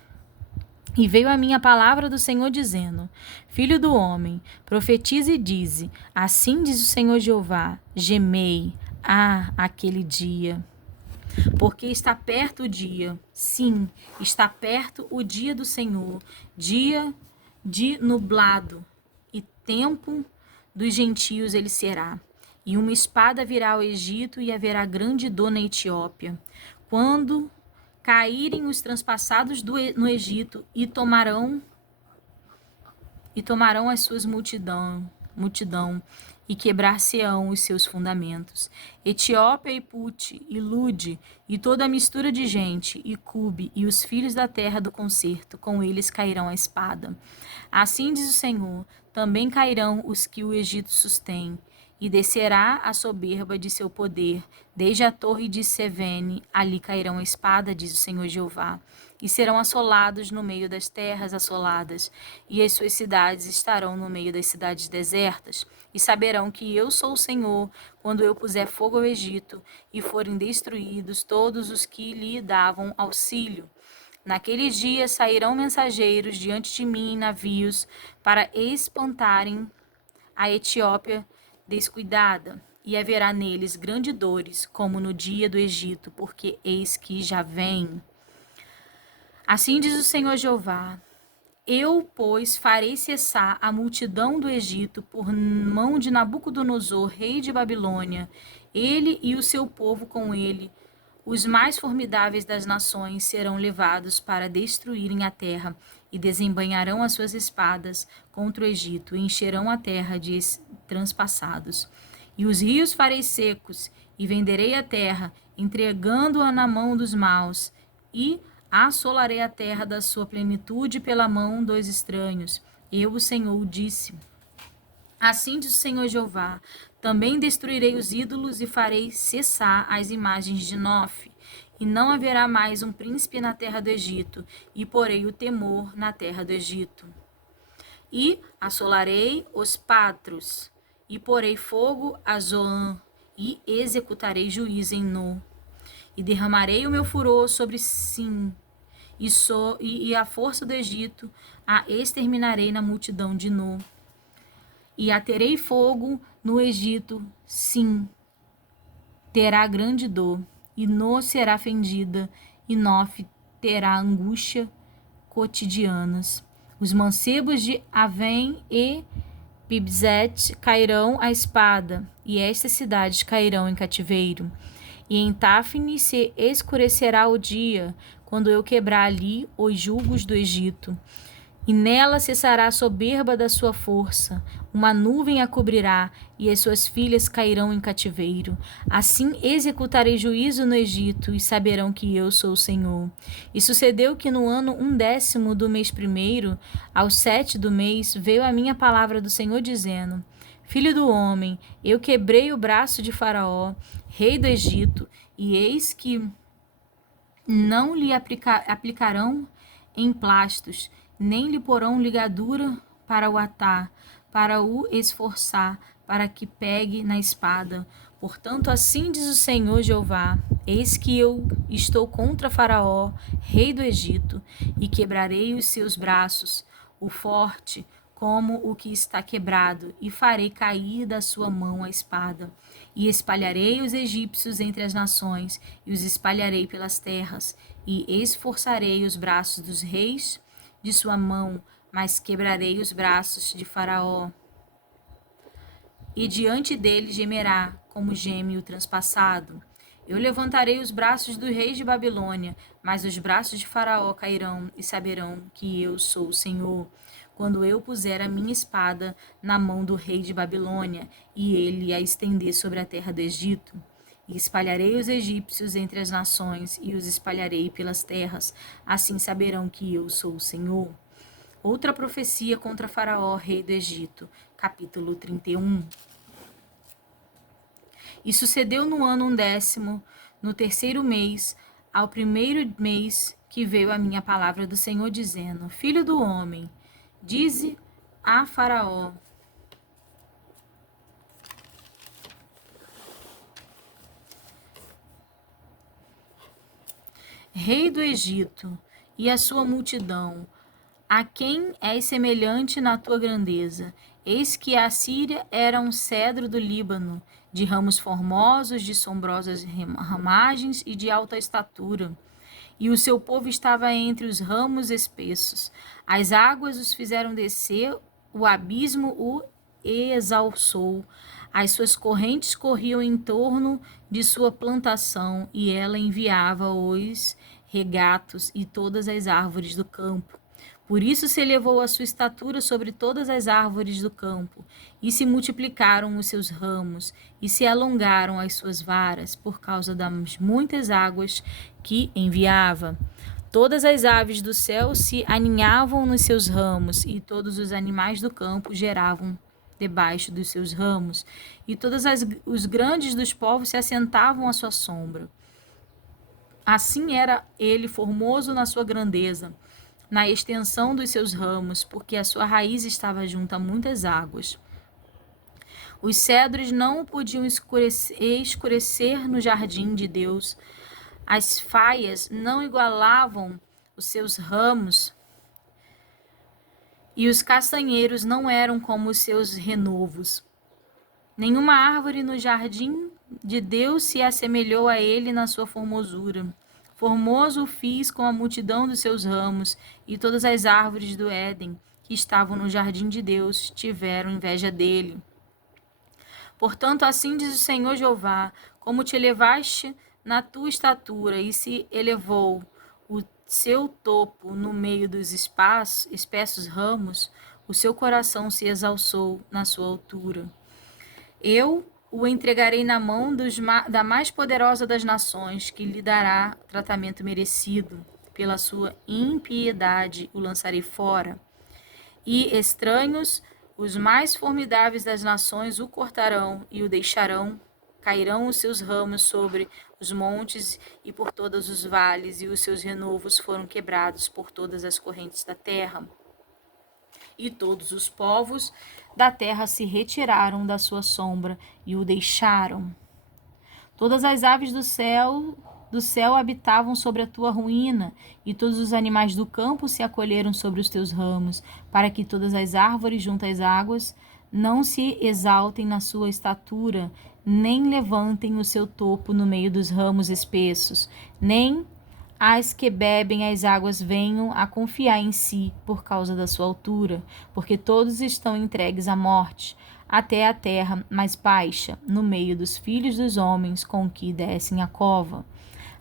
E veio a minha palavra do Senhor dizendo: Filho do homem, profetize e dize: assim diz o Senhor Jeová: gemei, aquele dia. Porque está perto o dia, sim, está perto o dia do Senhor, dia de nublado, e tempo dos gentios ele será. E uma espada virá ao Egito, e haverá grande dor na Etiópia. Quando caírem os transpassados no Egito, e tomarão as suas multidão, e quebrar-se-ão os seus fundamentos. Etiópia e Pute, e Lude, e toda a mistura de gente, e Cube, e os filhos da terra do concerto, com eles cairão a espada. Assim diz o Senhor: também cairão os que o Egito sustém, e descerá a soberba de seu poder, desde a torre de Sevene, ali cairão a espada, diz o Senhor Jeová, e serão assolados no meio das terras assoladas, e as suas cidades estarão no meio das cidades desertas, e saberão que eu sou o Senhor, quando eu puser fogo ao Egito, e forem destruídos todos os que lhe davam auxílio. Naqueles dias sairão mensageiros diante de mim em navios, para espantarem a Etiópia descuidada, e haverá neles grandes dores, como no dia do Egito, porque eis que já vem. Assim diz o Senhor Jeová: eu, pois, farei cessar a multidão do Egito por mão de Nabucodonosor, rei de Babilônia, ele e o seu povo com ele. Os mais formidáveis das nações serão levados para destruírem a terra, e desembainharão as suas espadas contra o Egito, e encherão a terra de transpassados. E os rios farei secos, e venderei a terra, entregando-a na mão dos maus, e assolarei a terra da sua plenitude pela mão dos estranhos. Eu, o Senhor, disse. Assim diz o Senhor Jeová: também destruirei os ídolos e farei cessar as imagens de Nofe. E não haverá mais um príncipe na terra do Egito, e porei o temor na terra do Egito. E assolarei os Patros, e porei fogo a Zoan, e executarei juízo em No. E derramarei o meu furor sobre Sim, e a força do Egito a exterminarei na multidão de No. E aterei fogo no Egito, sim, terá grande dor, e No será fendida, e Nof terá angústia cotidianas. Os mancebos de Avém e Pibzete cairão à espada, e estas cidades cairão em cativeiro. E em Táfne se escurecerá o dia, quando eu quebrar ali os julgos do Egito. E nela cessará a soberba da sua força, uma nuvem a cobrirá, e as suas filhas cairão em cativeiro. Assim executarei juízo no Egito, e saberão que eu sou o Senhor. E sucedeu que no ano 10º do mês primeiro, ao 7 do mês, veio a minha palavra do Senhor, dizendo: Filho do homem, eu quebrei o braço de Faraó, rei do Egito, e eis que não lhe aplicarão emplastos, nem lhe porão ligadura para o atar, para o esforçar, para que pegue na espada. Portanto, assim diz o Senhor Jeová: Eis que eu estou contra Faraó, rei do Egito, e quebrarei os seus braços, o forte, como o que está quebrado, e farei cair da sua mão a espada. E espalharei os egípcios entre as nações, e os espalharei pelas terras, e esforçarei os braços dos reis de sua mão, mas quebrarei os braços de Faraó. E diante dele gemerá, como geme o transpassado. Eu levantarei os braços dos reis de Babilônia, mas os braços de Faraó cairão, e saberão que eu sou o Senhor, quando eu puser a minha espada na mão do rei de Babilônia, e ele a estender sobre a terra do Egito. E espalharei os egípcios entre as nações, e os espalharei pelas terras, assim saberão que eu sou o Senhor. Outra profecia contra Faraó, rei do Egito, capítulo 31. E sucedeu no ano 10º, no 3º mês, ao 1º mês, que veio a minha palavra do Senhor, dizendo: Filho do homem, dize a Faraó: Rei do Egito, e a sua multidão, a quem és semelhante na tua grandeza? Eis que a Síria era um cedro do Líbano, de ramos formosos, de sombrosas ramagens e de alta estatura. E o seu povo estava entre os ramos espessos. As águas os fizeram descer, o abismo o exalçou. As suas correntes corriam em torno de sua plantação, e ela enviava os regatos e todas as árvores do campo. Por isso se elevou a sua estatura sobre todas as árvores do campo, e se multiplicaram os seus ramos, e se alongaram as suas varas, por causa das muitas águas que enviava. Todas as aves do céu se aninhavam nos seus ramos, e todos os animais do campo geravam debaixo dos seus ramos, e todos os grandes dos povos se assentavam à sua sombra. Assim era ele formoso na sua grandeza, na extensão dos seus ramos, porque a sua raiz estava junto a muitas águas. Os cedros não podiam escurecer no jardim de Deus. As faias não igualavam os seus ramos, e os castanheiros não eram como os seus renovos. Nenhuma árvore no jardim de Deus se assemelhou a ele na sua formosura. Formoso o fiz com a multidão dos seus ramos, e todas as árvores do Éden, que estavam no jardim de Deus, tiveram inveja dele. Portanto, assim diz o Senhor Jeová: como te elevaste na tua estatura, e se elevou o seu topo no meio dos espessos ramos, o seu coração se exalçou na sua altura. Eu o entregarei na mão da mais poderosa das nações, que lhe dará tratamento merecido. Pela sua impiedade o lançarei fora. E estranhos, os mais formidáveis das nações, o cortarão e o deixarão. Cairão os seus ramos sobre os montes e por todos os vales, e os seus renovos foram quebrados por todas as correntes da terra. E todos os povos da terra se retiraram da sua sombra e o deixaram. Todas as aves do céu habitavam sobre a tua ruína, e todos os animais do campo se acolheram sobre os teus ramos, para que todas as árvores junto às águas não se exaltem na sua estatura, nem levantem o seu topo no meio dos ramos espessos, nem as que bebem as águas venham a confiar em si por causa da sua altura, porque todos estão entregues à morte, até a terra mais baixa, no meio dos filhos dos homens com que descem a cova.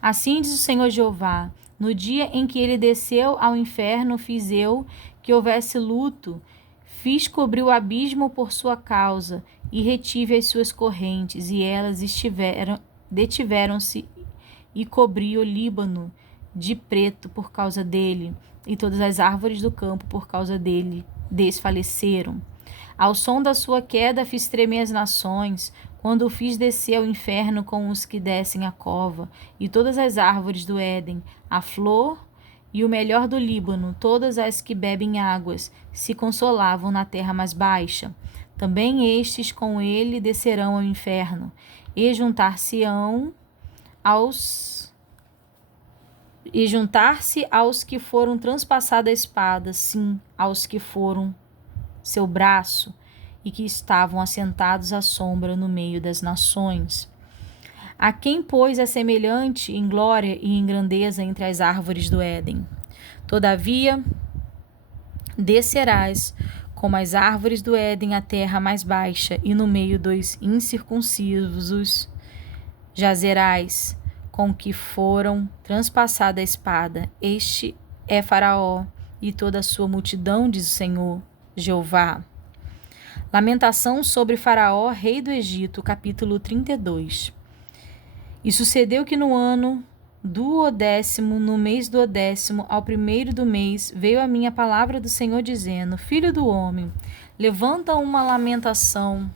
Assim diz o Senhor Jeová: no dia em que ele desceu ao inferno, fiz eu que houvesse luto, fiz cobrir o abismo por sua causa, e retive as suas correntes, e elas detiveram-se, e cobri o Líbano de preto por causa dele, e todas as árvores do campo por causa dele desfaleceram. Ao som da sua queda fiz tremer as nações, quando o fiz descer ao inferno com os que descem à cova, e todas as árvores do Éden, a flor e o melhor do Líbano, todas as que bebem águas, se consolavam na terra mais baixa. Também estes com ele descerão ao inferno, e juntar-se aos que foram transpassados a espada, sim, aos que foram seu braço, e que estavam assentados à sombra no meio das nações. A quem, pois, é semelhante em glória e em grandeza entre as árvores do Éden? Todavia, descerás como as árvores do Éden à terra mais baixa, e no meio dos incircuncisos jazerás com que foram transpassada a espada. Este é Faraó e toda a sua multidão, diz o Senhor Jeová. Lamentação sobre Faraó, rei do Egito, capítulo 32. E sucedeu que no ano do 10º, no mês do 10º, ao primeiro do mês, veio a mim a palavra do Senhor dizendo: Filho do homem, levanta uma lamentação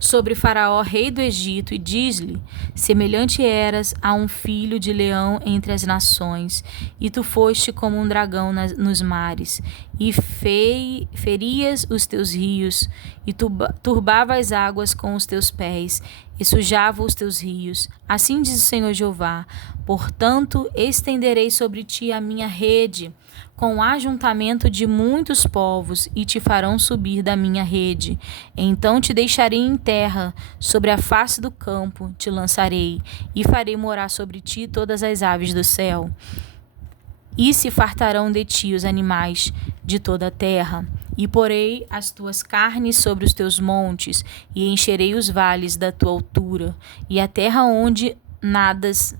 sobre Faraó, rei do Egito, e diz-lhe: semelhante eras a um filho de leão entre as nações, e tu foste como um dragão nos mares, e ferias os teus rios, e turbava as águas com os teus pés, e sujava os teus rios. Assim diz o Senhor Jeová: portanto, estenderei sobre ti a minha rede, com o ajuntamento de muitos povos, e te farão subir da minha rede. Então te deixarei em terra, sobre a face do campo te lançarei, e farei morar sobre ti todas as aves do céu. E se fartarão de ti os animais de toda a terra. E porei as tuas carnes sobre os teus montes, e encherei os vales da tua altura, e a terra onde nadas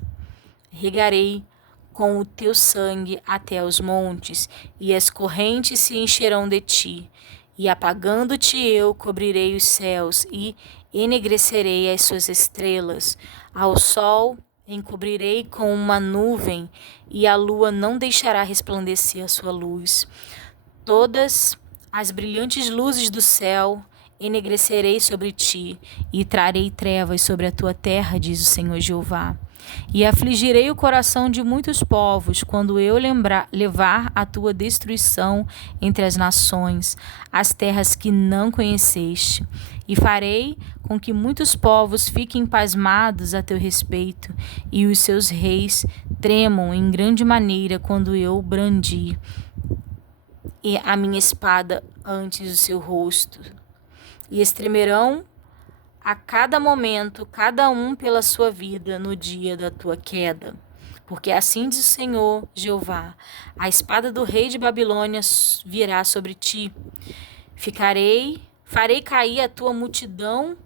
regarei com o teu sangue até os montes, e as correntes se encherão de ti. E apagando-te eu, cobrirei os céus, e enegrecerei as suas estrelas. Ao sol encobrirei com uma nuvem, e a lua não deixará resplandecer a sua luz. Todas as brilhantes luzes do céu enegrecerei sobre ti, e trarei trevas sobre a tua terra, diz o Senhor Jeová. E afligirei o coração de muitos povos, quando eu levar a tua destruição entre as nações, as terras que não conheceste. E farei com que muitos povos fiquem pasmados a teu respeito, e os seus reis tremam em grande maneira quando eu brandi a minha espada antes do seu rosto. E estremerão a cada momento, cada um pela sua vida, no dia da tua queda. Porque assim diz o Senhor Jeová: a espada do rei de Babilônia virá sobre ti. Farei cair a tua multidão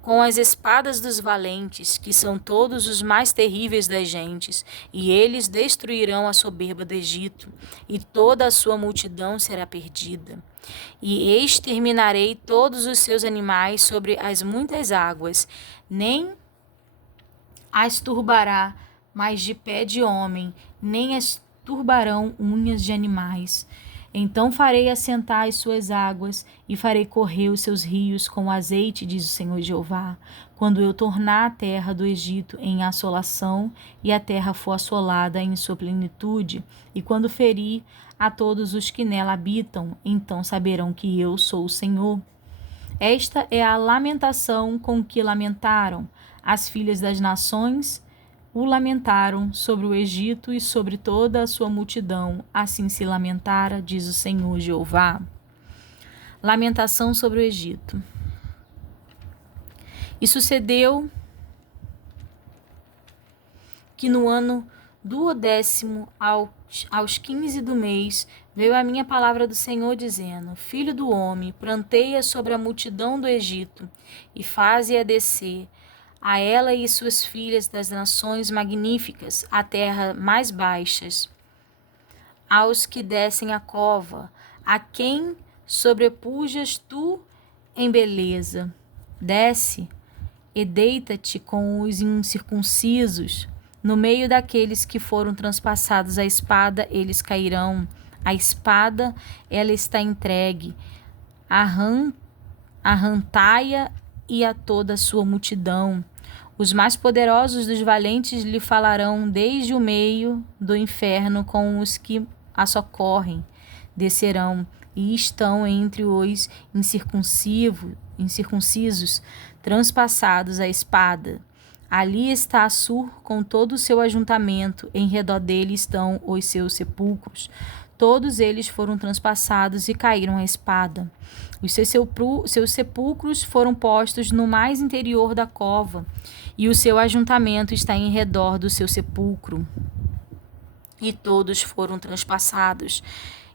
com as espadas dos valentes, que são todos os mais terríveis das gentes, e eles destruirão a soberba do Egito, e toda a sua multidão será perdida. E exterminarei todos os seus animais sobre as muitas águas, nem as turbará mais de pé de homem, nem as turbarão unhas de animais. Então farei assentar as suas águas, e farei correr os seus rios com azeite, diz o Senhor Jeová, quando eu tornar a terra do Egito em assolação, e a terra for assolada em sua plenitude, e quando ferir a todos os que nela habitam, então saberão que eu sou o Senhor. Esta é a lamentação com que lamentaram as filhas das nações, o lamentaram sobre o Egito e sobre toda a sua multidão. Assim se lamentara, diz o Senhor Jeová. Lamentação sobre o Egito. E sucedeu que no ano do 10º, aos 15 do mês, veio a minha palavra do Senhor, dizendo: Filho do homem, pranteia sobre a multidão do Egito, e faze-a descer, a ela e suas filhas das nações magníficas, à terra mais baixas, aos que descem a cova, a quem sobrepujas tu em beleza. Desce e deita-te com os incircuncisos. No meio daqueles que foram transpassados a espada, eles cairão. A espada, ela está entregue. Arrantai-a e a toda a sua multidão. Os mais poderosos dos valentes lhe falarão desde o meio do inferno com os que a socorrem. Descerão e estão entre os incircuncisos, transpassados a espada. Ali está Assur com todo o seu ajuntamento, em redor dele estão os seus sepulcros. Todos eles foram transpassados e caíram à espada. Os seus sepulcros foram postos no mais interior da cova, e o seu ajuntamento está em redor do seu sepulcro. E todos foram transpassados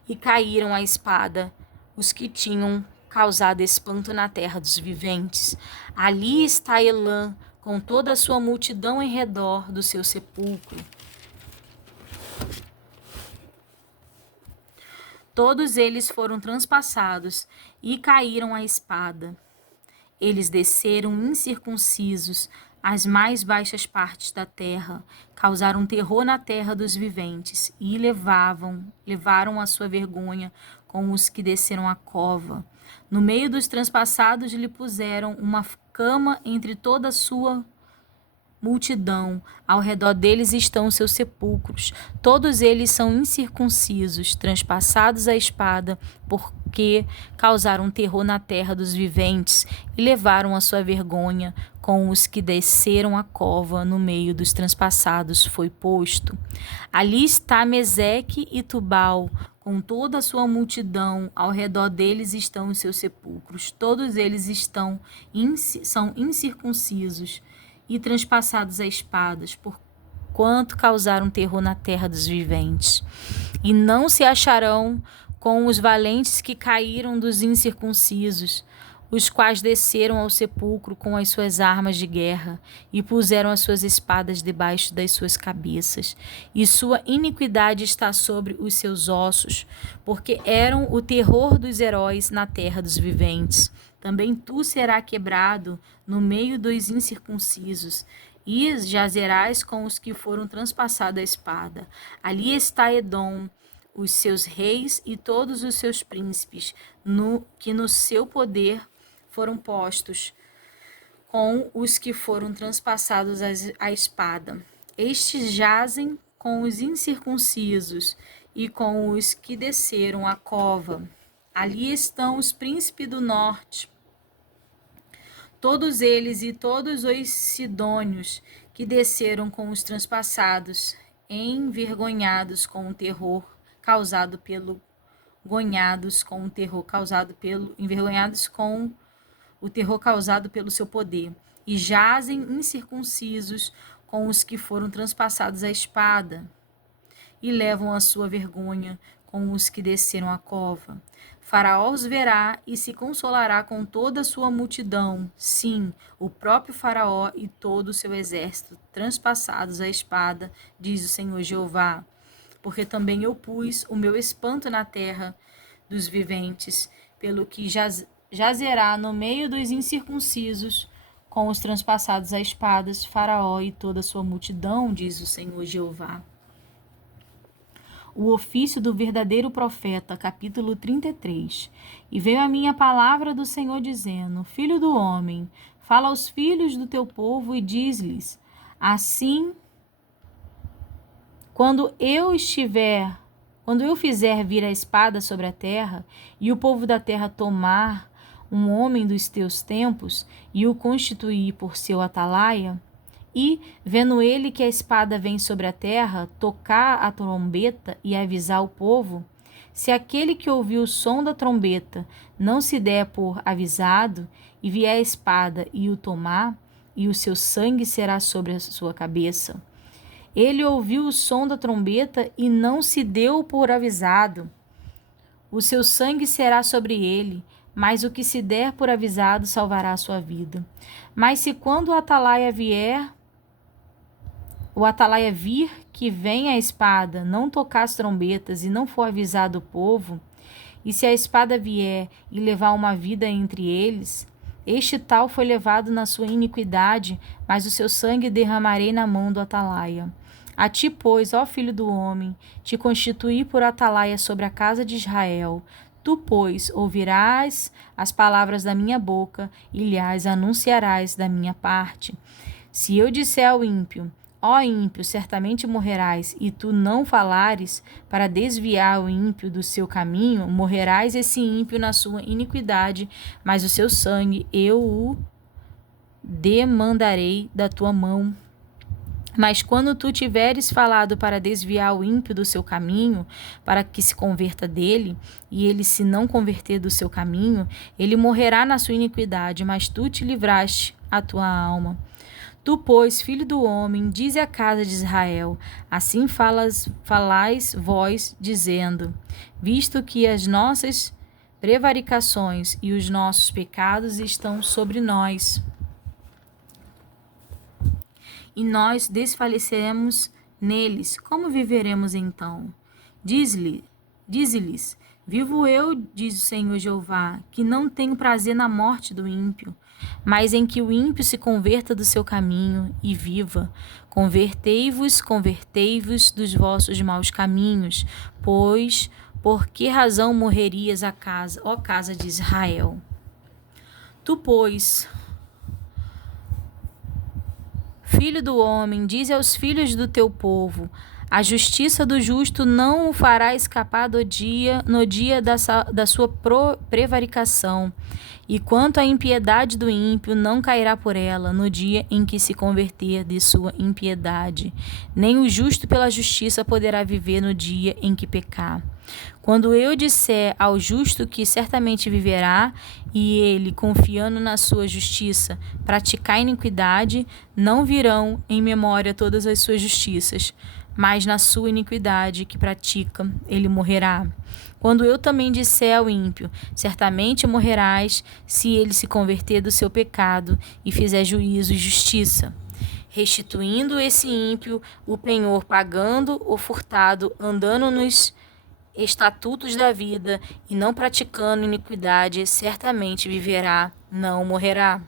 e caíram à espada, os que tinham causado espanto na terra dos viventes. Ali está Elã, com toda a sua multidão em redor do seu sepulcro. Todos eles foram transpassados e caíram à espada. Eles desceram incircuncisos às mais baixas partes da terra, causaram terror na terra dos viventes e levaram a sua vergonha com os que desceram a cova. No meio dos transpassados lhe puseram uma cama entre toda a sua multidão, ao redor deles estão seus sepulcros. Todos eles são incircuncisos, transpassados à espada, porque causaram terror na terra dos viventes e levaram a sua vergonha com os que desceram a cova. No meio dos transpassados foi posto. Ali está Meseque e Tubal, com toda a sua multidão, ao redor deles estão os seus sepulcros. Todos eles são incircuncisos e transpassados a espadas, porquanto causaram terror na terra dos viventes. E não se acharão com os valentes que caíram dos incircuncisos, os quais desceram ao sepulcro com as suas armas de guerra e puseram as suas espadas debaixo das suas cabeças. E sua iniquidade está sobre os seus ossos, porque eram o terror dos heróis na terra dos viventes. Também tu serás quebrado no meio dos incircuncisos, e jazerás com os que foram transpassados a espada. Ali está Edom, os seus reis e todos os seus príncipes, que no seu poder foram postos, com os que foram transpassados a espada. Estes jazem com os incircuncisos e com os que desceram a cova. Ali estão os príncipes do norte, todos eles e todos os sidônios que desceram com os transpassados, envergonhados com o terror causado pelo seu poder, e jazem incircuncisos com os que foram transpassados a espada, e levam a sua vergonha com os que desceram a cova. Faraó os verá e se consolará com toda a sua multidão, sim, o próprio Faraó e todo o seu exército, transpassados a espada, diz o Senhor Jeová. Porque também eu pus o meu espanto na terra dos viventes, pelo que jazerá no meio dos incircuncisos, com os transpassados a espadas, Faraó e toda a sua multidão, diz o Senhor Jeová. O ofício do verdadeiro profeta, capítulo 33. E veio a minha palavra do Senhor dizendo: Filho do homem, fala aos filhos do teu povo e diz-lhes: assim, quando eu fizer vir a espada sobre a terra, e o povo da terra tomar um homem dos teus tempos e o constituir por seu atalaia, e, vendo ele que a espada vem sobre a terra, tocar a trombeta e avisar o povo, se aquele que ouviu o som da trombeta não se der por avisado, e vier a espada e o tomar, e o seu sangue será sobre a sua cabeça. Ele ouviu o som da trombeta e não se deu por avisado, o seu sangue será sobre ele, mas o que se der por avisado salvará a sua vida. Mas se quando o atalaia vier o atalaia vir que vem a espada, não tocar as trombetas e não for avisado o povo, e se a espada vier e levar uma vida entre eles, este tal foi levado na sua iniquidade, mas o seu sangue derramarei na mão do atalaia. A ti, pois, ó filho do homem, te constituí por atalaia sobre a casa de Israel. Tu, pois, ouvirás as palavras da minha boca e lhes anunciarás da minha parte. Se eu disser ao ímpio, ó ímpio, certamente morrerás, e tu não falares para desviar o ímpio do seu caminho, morrerás esse ímpio na sua iniquidade, mas o seu sangue eu o demandarei da tua mão. Mas quando tu tiveres falado para desviar o ímpio do seu caminho, para que se converta dele, e ele se não converter do seu caminho, ele morrerá na sua iniquidade, mas tu te livraste a tua alma. Tu, pois, filho do homem, dize à casa de Israel, assim falais vós, dizendo, visto que as nossas prevaricações e os nossos pecados estão sobre nós, e nós desfaleceremos neles, como viveremos então? Dize-lhes, vivo eu, diz o Senhor Jeová, que não tenho prazer na morte do ímpio, mas em que o ímpio se converta do seu caminho e viva. Convertei-vos dos vossos maus caminhos, pois por que razão morrerias ó casa de Israel? Tu, pois, filho do homem, diz aos filhos do teu povo, a justiça do justo não o fará escapar no dia da sua prevaricação. E quanto à impiedade do ímpio, não cairá por ela no dia em que se converter de sua impiedade. Nem o justo pela justiça poderá viver no dia em que pecar. Quando eu disser ao justo que certamente viverá, e ele, confiando na sua justiça, praticar iniquidade, não virão em memória todas as suas justiças, mas na sua iniquidade que pratica, ele morrerá. Quando eu também disser ao ímpio, certamente morrerás, se ele se converter do seu pecado e fizer juízo e justiça, restituindo esse ímpio o penhor, pagando o furtado, andando nos estatutos da vida e não praticando iniquidade, certamente viverá, não morrerá.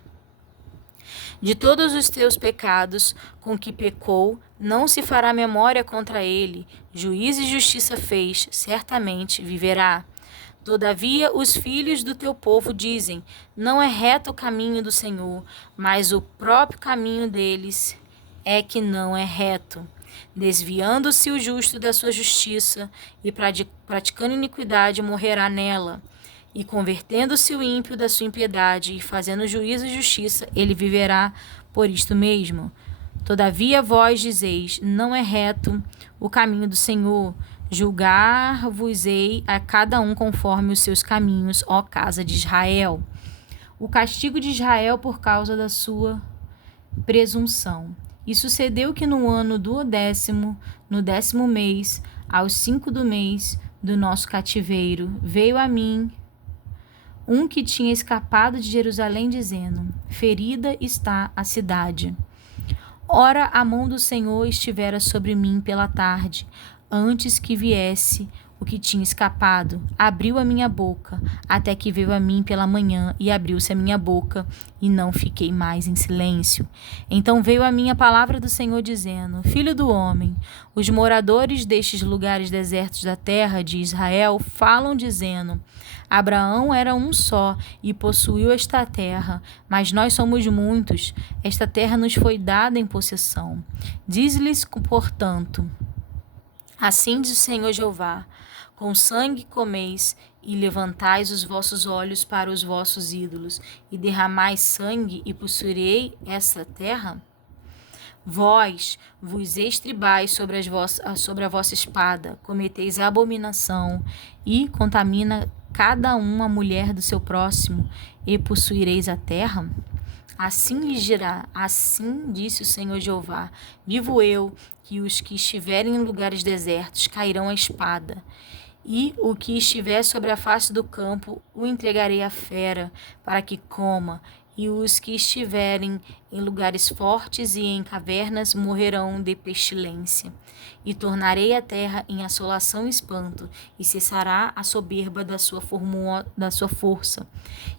De todos os teus pecados com que pecou, não se fará memória contra ele. Juízo e justiça fez, certamente viverá. Todavia os filhos do teu povo dizem, não é reto o caminho do Senhor, mas o próprio caminho deles é que não é reto. Desviando-se o justo da sua justiça e praticando iniquidade, morrerá nela. E convertendo-se o ímpio da sua impiedade e fazendo juízo e justiça, ele viverá por isto mesmo. Todavia vós dizeis, não é reto o caminho do Senhor, julgar-vos-ei a cada um conforme os seus caminhos, ó casa de Israel. O castigo de Israel por causa da sua presunção. E sucedeu que no ano do 10º, no 10º mês, aos 5 do mês do nosso cativeiro, veio a mim um que tinha escapado de Jerusalém, dizendo, ferida está a cidade. Ora, a mão do Senhor estivera sobre mim pela tarde, antes que viesse o que tinha escapado. Abriu a minha boca, até que veio a mim pela manhã, e abriu-se a minha boca, e não fiquei mais em silêncio. Então veio a mim a palavra do Senhor, dizendo, filho do homem, os moradores destes lugares desertos da terra de Israel falam, dizendo, Abraão era um só e possuiu esta terra, mas nós somos muitos. Esta terra nos foi dada em possessão. Diz-lhes, portanto, assim diz o Senhor Jeová, com sangue comeis e levantais os vossos olhos para os vossos ídolos e derramais sangue e possuirei essa terra? Vós vos estribais sobre a vossa espada, cometeis abominação e contamina cada um a mulher do seu próximo, e possuireis a terra? Assim lhes dirá, assim disse o Senhor Jeová, vivo eu, que os que estiverem em lugares desertos cairão à espada, e o que estiver sobre a face do campo o entregarei à fera, para que coma, e os que estiverem em lugares fortes e em cavernas morrerão de pestilência. E tornarei a terra em assolação e espanto, e cessará a soberba da sua força.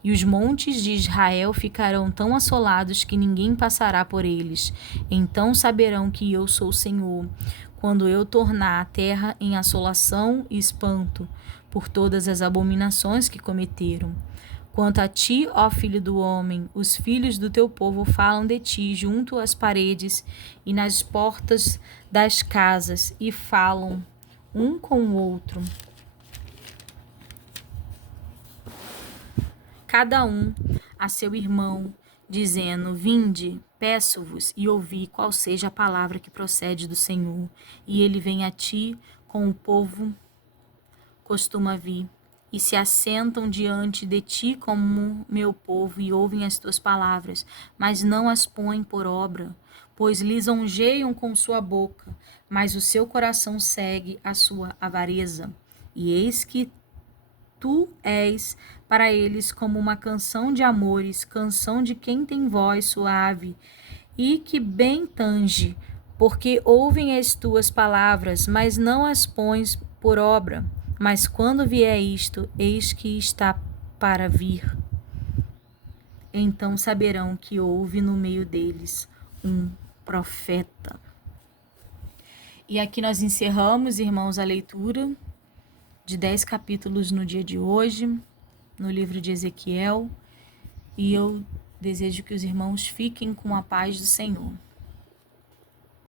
E os montes de Israel ficarão tão assolados que ninguém passará por eles. Então saberão que eu sou o Senhor, quando eu tornar a terra em assolação e espanto, por todas as abominações que cometeram. Quanto a ti, ó filho do homem, os filhos do teu povo falam de ti junto às paredes e nas portas das casas, e falam um com o outro, cada um a seu irmão, dizendo: Vinde, peço-vos, e ouvi qual seja a palavra que procede do Senhor. E ele vem a ti, com o povo costuma vir, e se assentam diante de ti como meu povo, e ouvem as tuas palavras, mas não as põem por obra, pois lisonjeiam com sua boca, mas o seu coração segue a sua avareza. E eis que tu és para eles como uma canção de amores, canção de quem tem voz suave e que bem tange, porque ouvem as tuas palavras, mas não as pões por obra. Mas quando vier isto, eis que está para vir. Então saberão que houve no meio deles um profeta. E aqui nós encerramos, irmãos, a leitura de 10 capítulos no dia de hoje, no livro de Ezequiel. E eu desejo que os irmãos fiquem com a paz do Senhor.